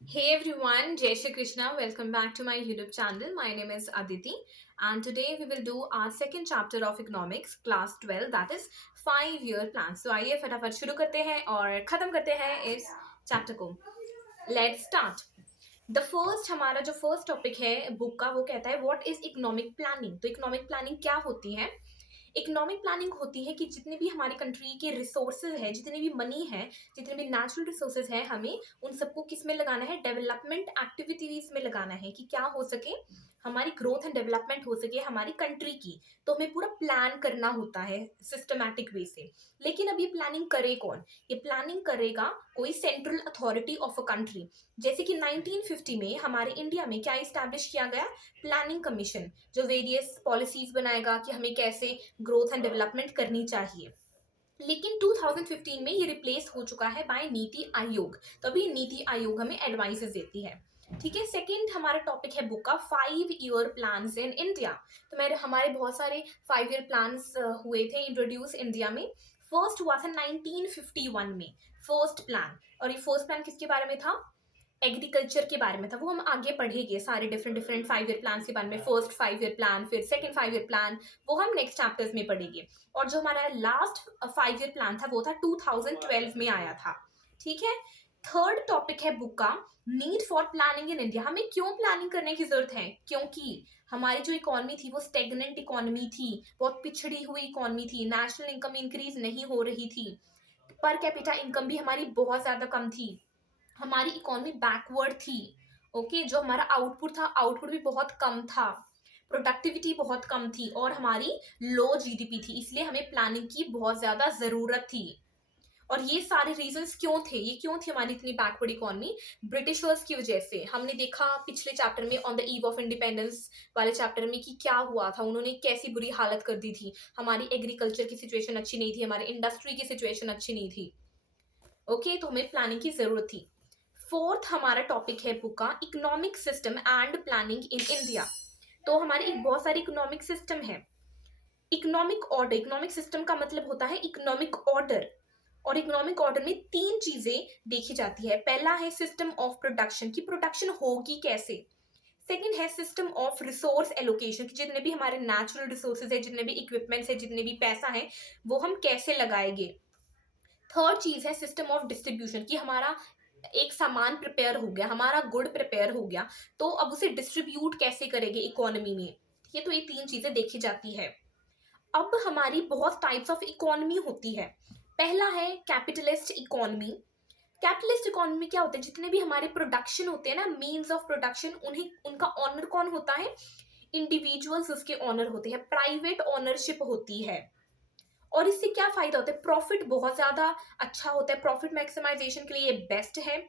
Hey everyone, Jai Shri Krishna. Welcome back to my YouTube channel. My name is Aditi, and today we will do our second chapter of economics, class 12, that is 5 year plan. So आइए फटाफट शुरू करते हैं और खत्म करते हैं इस चैप्टर को. Let's start. द फर्स्ट हमारा जो फर्स्ट टॉपिक है बुक का वो कहता है व्हाट इज इकोनॉमिक प्लानिंग. तो इकोनॉमिक प्लानिंग क्या होती है? इकोनॉमिक प्लानिंग होती है कि जितने भी हमारी कंट्री के रिसोर्सेज है, जितने भी मनी है, जितने भी नेचुरल रिसोर्सेज है, हमें उन सबको किस में लगाना है? डेवलपमेंट एक्टिविटीज में लगाना है कि क्या हो सके, हमारी ग्रोथ एंड डेवलपमेंट हो सके हमारी कंट्री की. तो हमें पूरा प्लान करना होता है सिस्टमैटिक वे से. लेकिन अब ये प्लानिंग करे कौन? ये प्लानिंग करेगा कोई central authority of a country. जैसे कि 1950 में हमारे इंडिया में क्या इस्टेब्लिश किया गया? प्लानिंग कमीशन, जो वेरियस पॉलिसीज बनाएगा कि हमें कैसे ग्रोथ एंड डेवलपमेंट करनी चाहिए. लेकिन 2015 में ये रिप्लेस हो चुका है बाय नीति आयोग. तो अभी नीति आयोग हमें एडवाइसेस देती है. ठीक है. सेकंड हमारा टॉपिक है बुक का 5 ईयर प्लान्स इन इंडिया. तो मेरे हमारे बहुत सारे 5 ईयर प्लान्स हुए थे इंट्रोड्यूस इंडिया में. फर्स्ट हुआ था 1951 में फर्स्ट प्लान. और ये फर्स्ट प्लान किसके बारे में था? एग्रीकल्चर के बारे में था. वो हम आगे पढ़ेंगे सारे डिफरेंट डिफरेंट 5 ईयर प्लान के बारे में. फर्स्ट 5 ईयर प्लान, फिर सेकंड 5 ईयर प्लान, वो हम नेक्स्ट चैप्टर्स में पढ़ेंगे. और जो हमारा लास्ट 5 ईयर प्लान था वो था 2012 में आया था. ठीक है. थर्ड टॉपिक है बुक का need for planning in India. हमें क्यों प्लानिंग करने की जरूरत है? क्योंकि हमारी जो इकोनॉमी थी वो स्टेगनेंट इकोनॉमी थी, बहुत पिछड़ी हुई इकोनॉमी थी, नेशनल इनकम इंक्रीज नहीं हो रही थी, पर कैपिटा इनकम भी हमारी बहुत ज्यादा कम थी, हमारी इकोनॉमी बैकवर्ड थी. ओके. जो हमारा आउटपुट था, आउटपुट भी बहुत कम था, प्रोडक्टिविटी बहुत कम थी, और हमारी लो जीडीपी थी. इसलिए हमें प्लानिंग की बहुत ज्यादा जरूरत थी. और ये सारे रीजंस क्यों थे? ये क्यों थी हमारी इतनी बैकवर्ड इकोनॉमी? ब्रिटिशर्स की वजह से. हमने देखा पिछले चैप्टर में on the eve of independence वाले चैप्टर में कि क्या हुआ था, उन्होंने कैसी बुरी हालत कर दी थी. हमारी एग्रीकल्चर की सिचुएशन अच्छी नहीं थी, हमारी इंडस्ट्री की सिचुएशन अच्छी नहीं थी. ओके. तो हमें प्लानिंग की जरूरत थी. फोर्थ हमारा टॉपिक है बुक का economic system and planning in India. तो हमारी एक बहुत सारी इकोनॉमिक सिस्टम है. इकोनॉमिक ऑर्डर, इकोनॉमिक सिस्टम का मतलब होता है इकोनॉमिक ऑर्डर. और इकोनॉमिक ऑर्डर में तीन चीजें देखी जाती है. पहला है सिस्टम ऑफ प्रोडक्शन, की प्रोडक्शन होगी कैसे. सेकंड है सिस्टम ऑफ रिसोर्स एलोकेशन, कि जितने भी हमारे नेचुरल रिसोर्सेज है, जितने भी इक्विपमेंट्स है, जितने भी पैसा है, वो हम कैसे लगाएंगे. थर्ड चीज है सिस्टम ऑफ डिस्ट्रीब्यूशन, कि हमारा एक सामान प्रिपेयर हो गया, हमारा गुड प्रिपेयर हो गया, तो अब उसे डिस्ट्रीब्यूट कैसे करेंगे इकोनॉमी में. ये तो ये तीन चीजें देखी जाती है. अब हमारी बहुत टाइप्स ऑफ इकोनॉमी होती है. पहला है कैपिटलिस्ट इकोनॉमी. कैपिटलिस्ट इकोनॉमी क्या होता है? जितने भी हमारे प्रोडक्शन होते हैं ना, मीन्स ऑफ प्रोडक्शन, उन्हें उनका ऑनर कौन होता है? इंडिविजुअल्स उसके ऑनर होते हैं, प्राइवेट ऑनरशिप होती है. और इससे क्या फायदा होता है? प्रॉफिट बहुत ज्यादा अच्छा होता है, प्रॉफिट मैक्सिमाइजेशन के लिए ये बेस्ट है.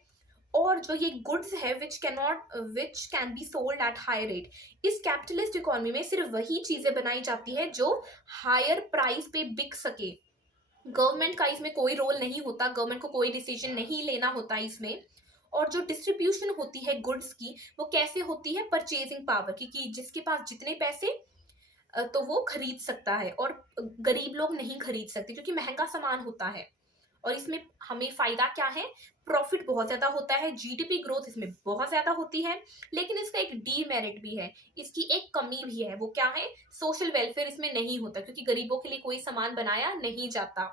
और जो ये गुड्स है which can be sold at high rate. इस कैपिटलिस्ट इकोनॉमी में सिर्फ वही चीजें बनाई जाती है जो हायर प्राइस पे बिक सके. गवर्नमेंट का इसमें कोई रोल नहीं होता, गवर्नमेंट को कोई डिसीजन नहीं लेना होता इसमें. और जो डिस्ट्रीब्यूशन होती है गुड्स की, वो कैसे होती है? परचेजिंग पावर, क्योंकि जिसके पास जितने पैसे तो वो खरीद सकता है, और गरीब लोग नहीं खरीद सकते क्योंकि महंगा सामान होता है. और इसमें हमें फायदा क्या है? प्रॉफिट बहुत ज्यादा होता है, जीडीपी ग्रोथ इसमें बहुत ज्यादा होती है. लेकिन इसका एक डीमेरिट भी है, इसकी एक कमी भी है. वो क्या है? सोशल वेलफेयर इसमें नहीं होता, क्योंकि गरीबों के लिए कोई सामान बनाया नहीं जाता.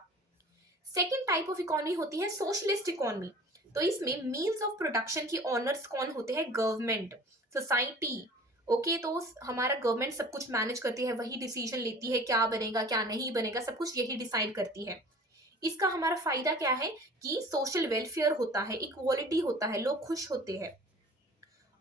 सेकेंड टाइप ऑफ इकोनॉमी होती है सोशलिस्ट इकोनॉमी. तो इसमें मीन्स ऑफ प्रोडक्शन की ऑनर्स कौन होते हैं? Government, society. ओके. तो हमारा गवर्नमेंट सब कुछ मैनेज करती है, वही डिसीजन लेती है क्या बनेगा क्या नहीं बनेगा, सब कुछ यही डिसाइड करती है. इसका हमारा फायदा क्या है? कि सोशल वेलफेयर होता है, इक्वालिटी होता है, लोग खुश होते हैं.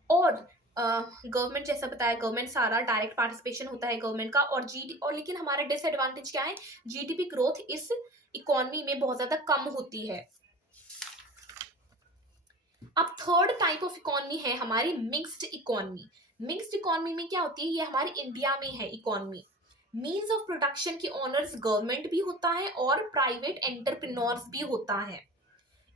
और गवर्नमेंट जैसा बताया, गवर्नमेंट सारा डायरेक्ट पार्टिसिपेशन होता है गवर्नमेंट का. और लेकिन हमारा डिसएडवांटेज क्या है? जीडीपी ग्रोथ इस इकोनॉमी में बहुत ज्यादा कम होती है. अब थर्ड टाइप ऑफ इकोनॉमी है हमारी मिक्स्ड इकोनॉमी. मिक्स्ड इकोनॉमी में क्या होती है? ये हमारे इंडिया में है इकोनॉमी. मीन्स ऑफ प्रोडक्शन की ऑनर्स गवर्नमेंट भी होता है और प्राइवेट एंटरप्रेन्योर्स भी होता है.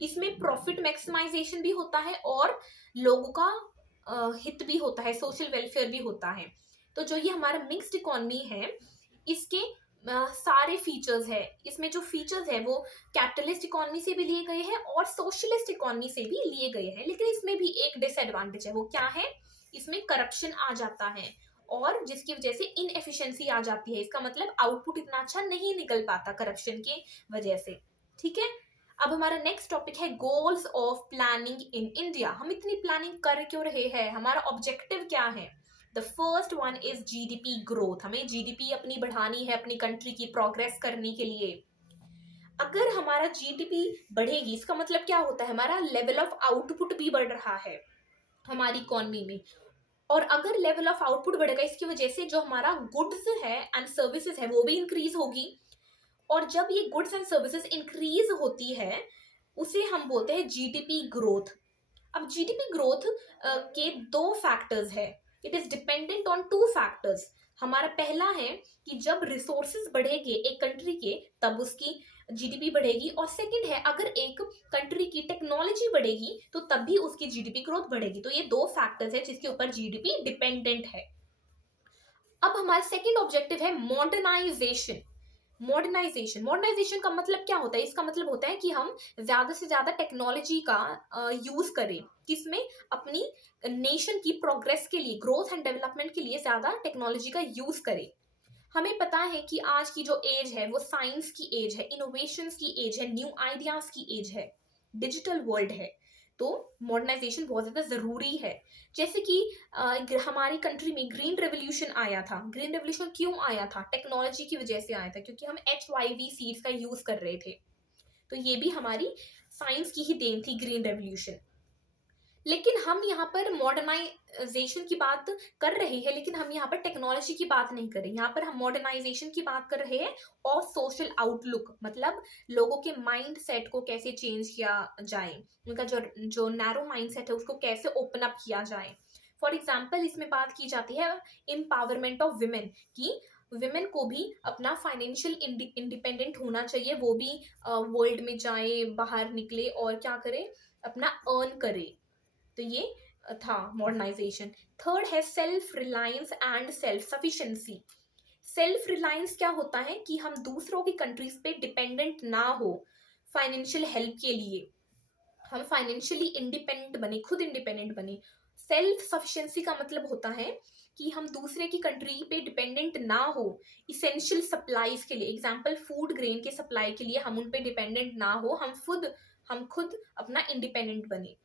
इसमें प्रॉफिट मैक्सिमाइजेशन भी होता है और लोगों का हित भी होता है, सोशल वेलफेयर भी होता है. तो जो ये हमारा मिक्स्ड इकोनॉमी है, इसके सारे फीचर्स है, इसमें जो फीचर्स है वो कैपिटलिस्ट इकोनॉमी से भी लिए गए हैं और सोशलिस्ट इकोनॉमी से भी लिए गए हैं, लेकिन इसमें भी एक डिसएडवांटेज है। वो क्या है? इसमें करप्शन आ जाता है और जिसकी वजह से इनएफिशिएंसी आ जाती है। इसका मतलब आउटपुट इतना अच्छा नहीं निकल पाता करप्शन की वजह से। ठीक है, अब हमारा नेक्स्ट टॉपिक है goals of planning in India. हम इतनी प्लानिंग कर क्यों रहे हैं, हमारा ऑब्जेक्टिव क्या है? The first one is GDP growth. हमें जीडीपी अपनी बढ़ानी है अपनी कंट्री की प्रोग्रेस करने के लिए। अगर हमारा जीडीपी बढ़ेगी, इसका मतलब क्या होता है? हमारा लेवल ऑफ आउटपुट भी बढ़ रहा है हमारी इकोनॉमी में। और अगर लेवल ऑफ आउटपुट बढ़ेगा, इसकी वजह से जो हमारा गुड्स है एंड सर्विसेज है वो भी इंक्रीज होगी। और जब ये गुड्स एंड सर्विसेज इंक्रीज होती है उसे हम बोलते हैं जीडीपी ग्रोथ। अब जीडीपी ग्रोथ के दो फैक्टर्स है। It is dependent on two factors. हमारा पहला है कि जब रिसोर्सेज बढ़ेंगे एक कंट्री के तब उसकी जीडीपी बढ़ेगी, और सेकंड है अगर एक कंट्री की टेक्नोलॉजी बढ़ेगी तो तब भी उसकी जीडीपी ग्रोथ बढ़ेगी। तो ये दो फैक्टर्स है जिसके ऊपर जीडीपी डिपेंडेंट है। अब हमारा सेकंड ऑब्जेक्टिव है मॉडर्नाइजेशन। मॉडर्नाइजेशन का मतलब क्या होता है? इसका मतलब होता है कि हम ज्यादा से ज्यादा टेक्नोलॉजी का यूज करें, किसमें? अपनी नेशन की प्रोग्रेस के लिए, ग्रोथ एंड डेवलपमेंट के लिए ज्यादा टेक्नोलॉजी का यूज करें। हमें पता है कि आज की जो एज है वो साइंस की एज है, इनोवेशंस की एज है, न्यू आइडियाज की एज है, डिजिटल वर्ल्ड है। तो मॉडर्नाइजेशन बहुत ज्यादा जरूरी है। जैसे कि हमारी कंट्री में ग्रीन रेवोल्यूशन आया था। ग्रीन रेवोल्यूशन क्यों आया था? टेक्नोलॉजी की वजह से आया था, क्योंकि हम HYV सीड्स का यूज कर रहे थे। तो ये भी हमारी साइंस की ही देन थी, ग्रीन रेवोल्यूशन। लेकिन हम यहाँ पर मॉडर्नाइजेशन की बात कर रहे हैं, लेकिन हम यहाँ पर टेक्नोलॉजी की बात नहीं कर रहे। यहाँ पर हम मॉडर्नाइजेशन की बात कर रहे हैं और सोशल आउटलुक, मतलब लोगों के माइंड सेट को कैसे चेंज किया जाए, उनका जो जो नैरो माइंड सेट है उसको कैसे ओपन अप किया जाए। फॉर एग्जाम्पल इसमें बात की जाती है एम्पावरमेंट ऑफ विमेन की। विमेन को भी अपना फाइनेंशियल इंडिपेंडेंट होना चाहिए, वो भी वर्ल्ड में जाए, बाहर निकले और क्या करे, अपना अर्न करे। तो ये था मॉडर्नाइजेशन। थर्ड है self reliance and self sufficiency. Self reliance क्या होता है? कि हम दूसरों की कंट्रीज पे डिपेंडेंट ना हो फाइनेंशियल हेल्प के लिए, हम फाइनेंशियली इंडिपेंडेंट बने, खुद इंडिपेंडेंट बने। सेल्फ सफिशिएंसी का मतलब होता है कि हम दूसरे की कंट्री पे डिपेंडेंट ना हो इसेंशियल सप्लाईज के लिए। एग्जाम्पल फूड ग्रेन के सप्लाई के लिए हम उन पे डिपेंडेंट ना हो, हम खुद अपना इंडिपेंडेंट बने।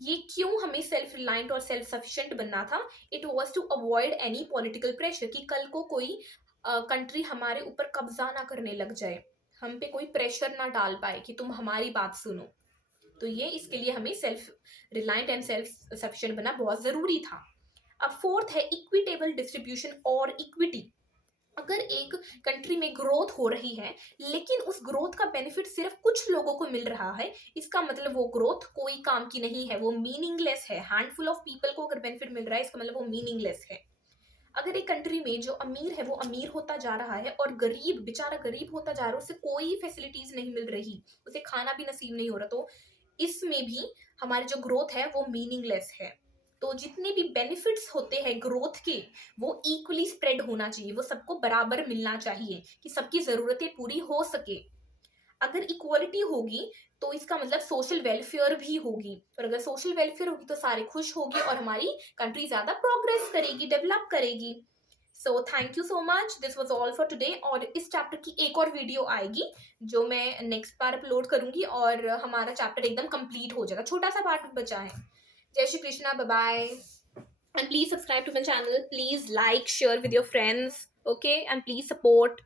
ये क्यों हमें सेल्फ रिलायंट और सेल्फ सफिशिएंट बनना था? It was to avoid any political pressure, कि कल को कोई कंट्री हमारे ऊपर कब्जा ना करने लग जाए, हम पे कोई प्रेशर ना डाल पाए कि तुम हमारी बात सुनो। तो ये इसके लिए हमें self reliant and self sufficient बनना बहुत जरूरी था। अब फोर्थ है इक्विटेबल डिस्ट्रीब्यूशन और इक्विटी। अगर एक कंट्री में ग्रोथ हो रही है लेकिन उस ग्रोथ का बेनिफिट सिर्फ कुछ लोगों को मिल रहा है, इसका मतलब वो ग्रोथ कोई काम की नहीं है, वो मीनिंगलेस है। हैंडफुल ऑफ पीपल को अगर बेनिफिट मिल रहा है, इसका मतलब वो मीनिंगलेस है। अगर एक कंट्री में जो अमीर है वो अमीर होता जा रहा है और गरीब बेचारा गरीब होता जा रहा है, उसे कोई फैसिलिटीज नहीं मिल रही, उसे खाना भी नसीब नहीं हो रहा, तो इसमें भी हमारी जो ग्रोथ है वो मीनिंगलेस है। तो जितने भी बेनिफिट्स होते हैं ग्रोथ के, वो इक्वली स्प्रेड होना चाहिए, वो सबको बराबर मिलना चाहिए कि सबकी जरूरतें पूरी हो सके। अगर इक्वालिटी होगी तो इसका मतलब सोशल वेलफेयर भी होगी, और अगर सोशल वेलफेयर होगी तो सारे खुश होगी और हमारी कंट्री ज्यादा प्रोग्रेस करेगी, डेवलप करेगी। So thank you so much, this was all for today. और इस चैप्टर की एक और वीडियो आएगी जो मैं नेक्स्ट बार अपलोड करूंगी और हमारा चैप्टर एकदम कंप्लीट हो जाएगा, छोटा सा पार्ट बचा है। जय Shri Krishna, bye bye, and please subscribe to my channel, please like share with your friends, okay, and please support.